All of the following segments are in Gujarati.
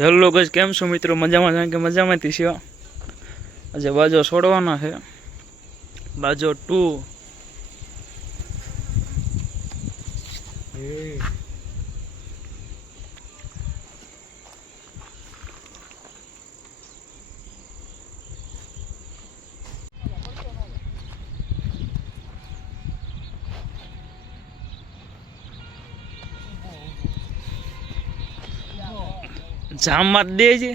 હેલો ગાઈસ, કેમ છો મિત્રો? મજામાં કે મજામાંથી છે? આજે બાજો છોડવાના છે, બાજો 2. જામમાં દેજે.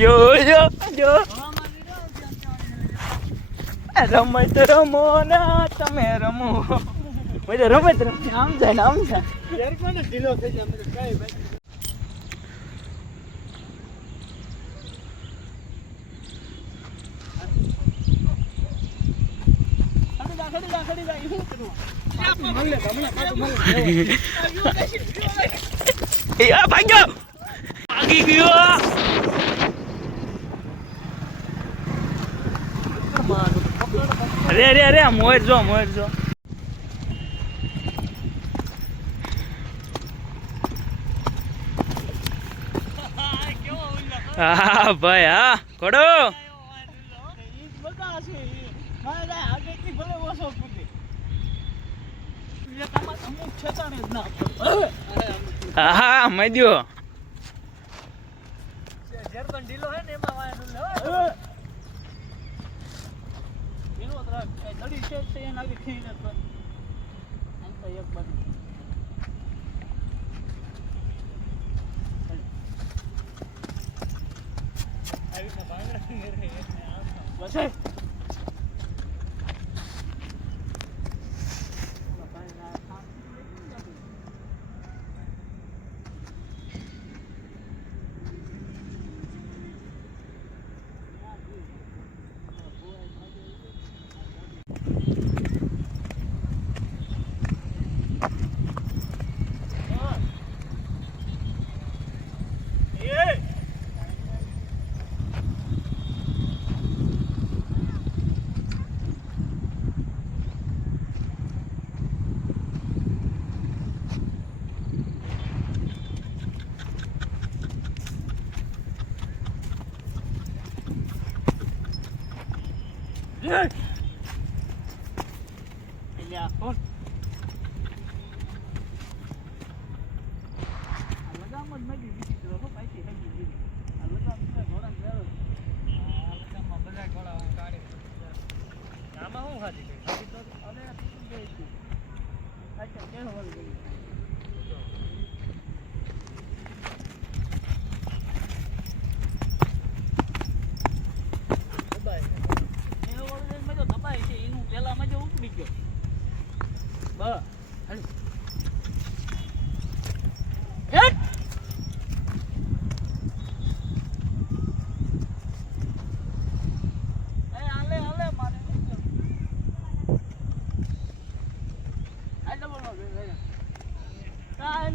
જો રમત રમો ના તમે રમો. રમત રમે આમ જાય ને આમ જાય. ઢીલો થઈ જાય. ભાગ્યો ભાગી ગયો. અરે મોર જો. હા ભાઈ, હા ખોડો. હા મદ્યો ઢીલો હે ને એમાં દડી છે એને આગે ખીને આમ તો એક બાજુ આવી તો ભાંગડા બસ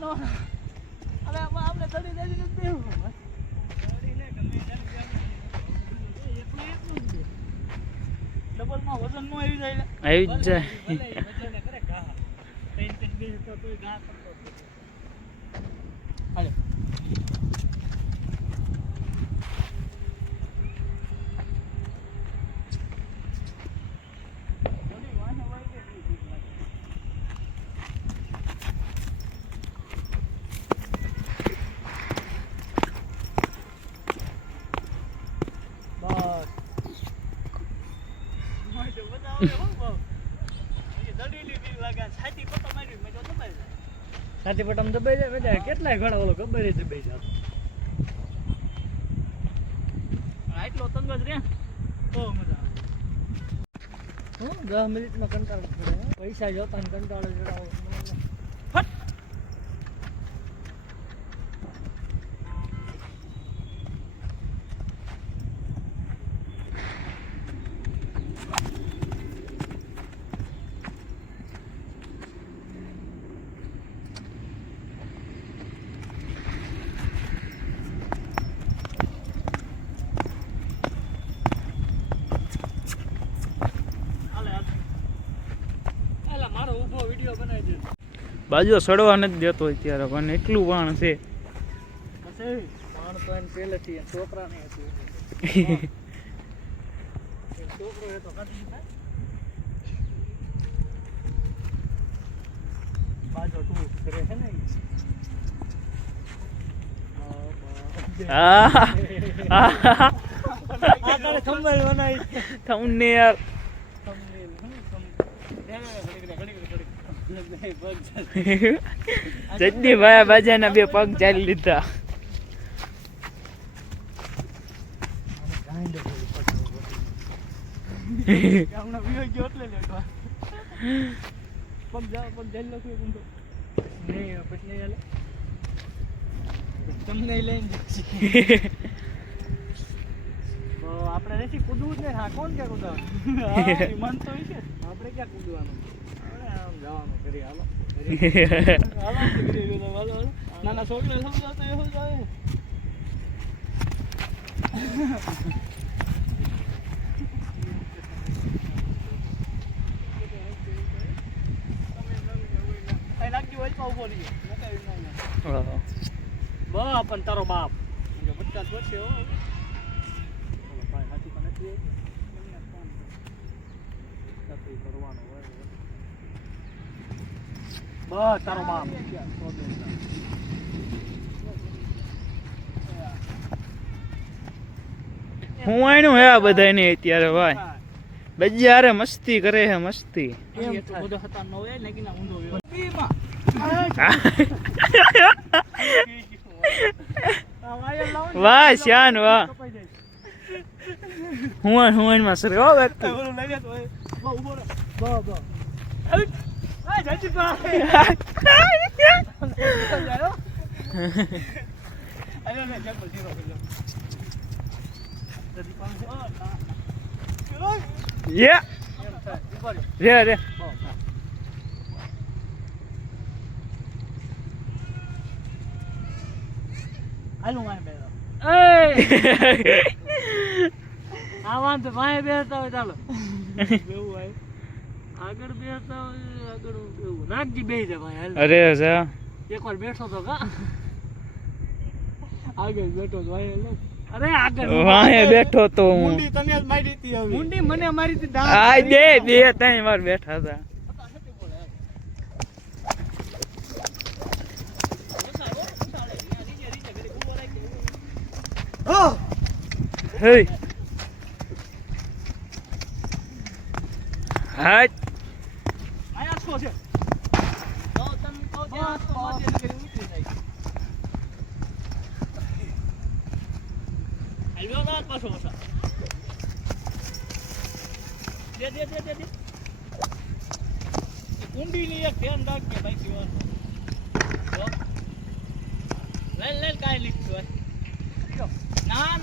નો અરે આપણે ચડી જઈ ને બેહું ડબલ માં વજન નો આવી જાય આવી જ જાય વજન કરે ઘા પેન બે તો તોય ઘા કરતો હાલે છાતી પટમ દબાઈ જાય બધા કેટલાય ઘણા ઓલો ખબર દબાઈ જતો આટલો તંગ જ રે બહુ મજા આવે 10 મિનિટમાં કંટાળો પડે પૈસા જોતા ને કંટાળો જડાવો ફટ બાજુ સડવા નથી દેતો અત્યારે પણ એટલું વાણ છે વાણ તો એને પહેલેથી છોકરા નહીં હતું છોકરો એ તો કાઢી બાજુ તું કરે છે ને થંબનેલ બનાવી થંબનેલ જલ્દી ભાઈ બાજાના બે પગ ચાલી લીધા તમને લઈને આપણે નથી કૂદવું જ ને હા કોણ ક્યાં કૂદવાનું મન તો છે આપણે ક્યાં કૂદવાનું જવાનું કરી હાલો નાના છોકરા સમજાતો એવું જાય પણ તારો બાપ બચ્ચા જોશે કરવાનો હોય બસ તારો બાપ હું આણ્યું હે આ બધાને અત્યારે ભાઈ બજારે મસ્તી કરે હે મસ્તી બધો હતા નો હોય લેકિન ઊંધો વાહ શાન વાહ હું માં સર હો વ્યક્તિ રે વાંધો ભાઈ બેસતા હોય ચાલો એવું હોય આગળ બેસતા હોય આગળ એવું નાગજી બેસી જાય ભાઈ અરે જા એકવાર બેઠો તો કા આગળ બેઠો ભાઈ અરે આગળ વાહે બેઠો તો હું મુંડી તને જ મારી હતી હવે મુંડી મને મારી હતી આ બે ત્રણ વાર બેઠા હતા હે હાય આયા છો છે તો તમ તો ત્યાં તો માથે કરી ઉતરી જાય આવ્યો ના પાછો પાછા દે કુંડી ની એક ધ્યાન રાખ કે ભાઈ કેવા લે કાઈ લીધું હોય ના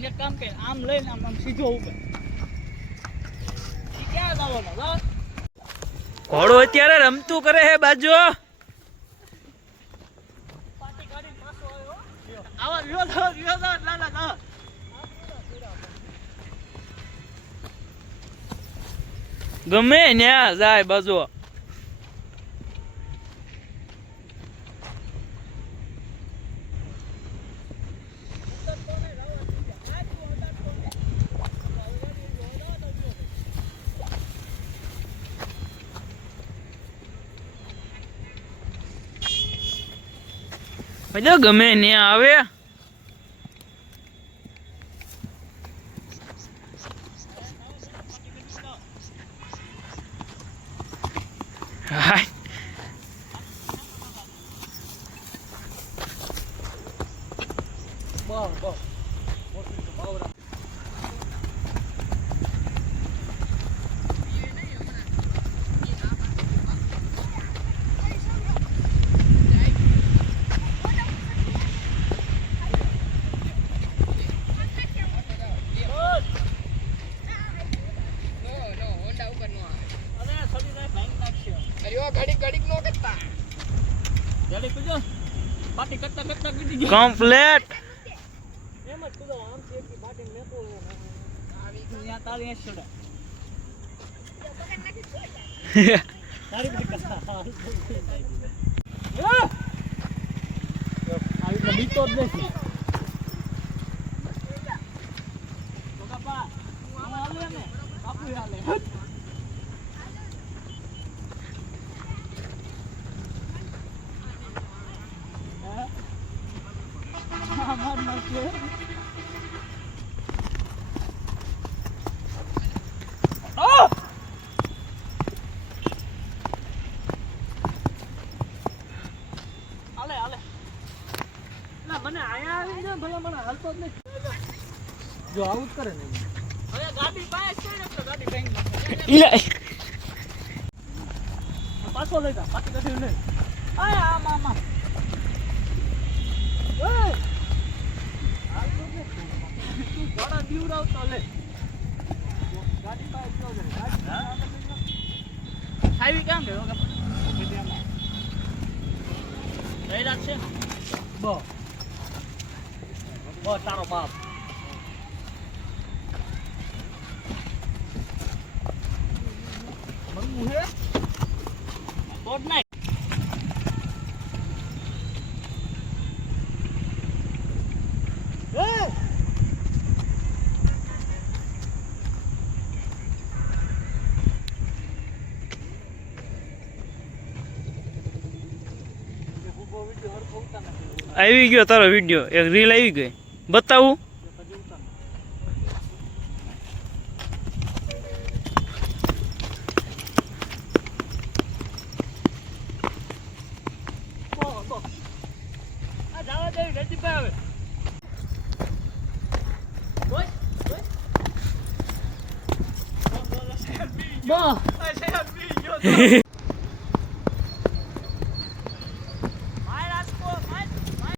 એક કામ કરે આમ લઈને આમ સીધો ઉપર ક્યાં આવવાનો હા. ઘોડો અત્યારે રમતું કરે હે બાજુ. પાટી કાઢીને પાછો આવ્યો આવા વિરોધ ના ના ગમે ન્યા જાય બાજુ. એટલે ગમે ન્યા આવે. હાય બસ બસ મોટી તો બાવરા પાટી કરતા કરતા કીધી ગઈ કમ્પ્લેટ. એમ જ કીધો આમ થી એક પાટી મેકો ત્યાં તાળી છોડા તારી બી કસા આવી તો બીતો જ નથી તો કાપા હું હાલે ને બાપુ હાલે મને આયા આવી ને ભલે મને હાલતો જ નથી જો આવું જ કરે ને હવે ગાડી પાસે છે ને તો ગાડી બેંક પાછો લઈ જા પાછી ગાડી લઈ આયા મામા ઓય હાલતો જ નથી તું ઘોડા દીવરાવતો લે ગાડી પાસે જો ગાડી આવી કામ ગયો કે લઈ રાખશે બો બો તારો બાપ મંગુ હે કોડ નાઈ એ આવી ગયો તારો વિડિયો. એક રીલ આવી ગઈ બતાવું. બો